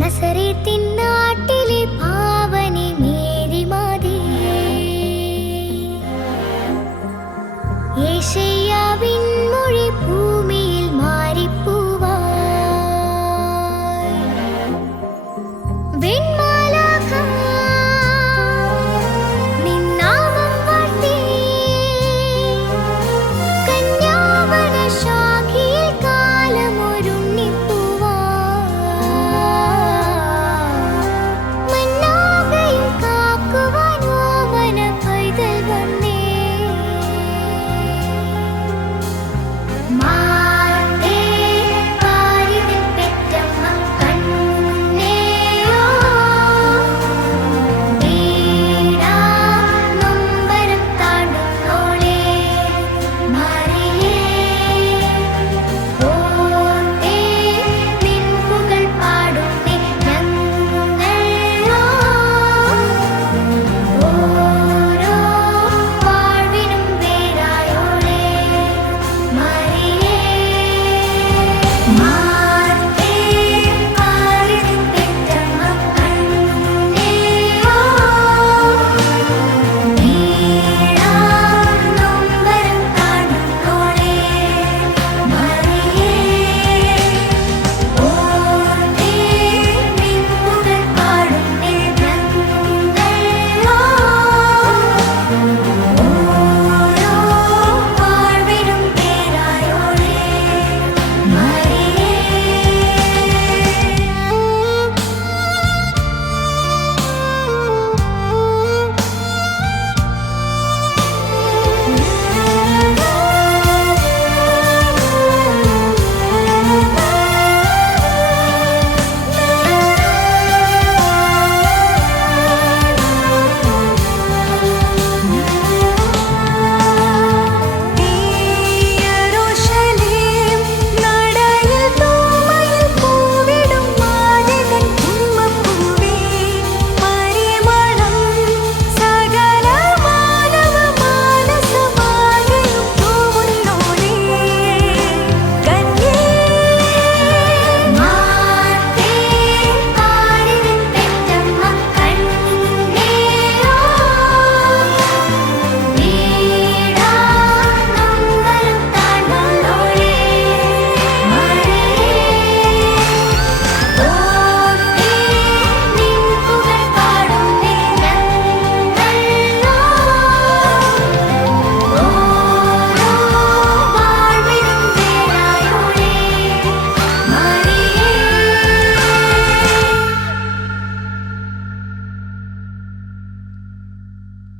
നസറേത്തിനാട്ടിലെ Pavani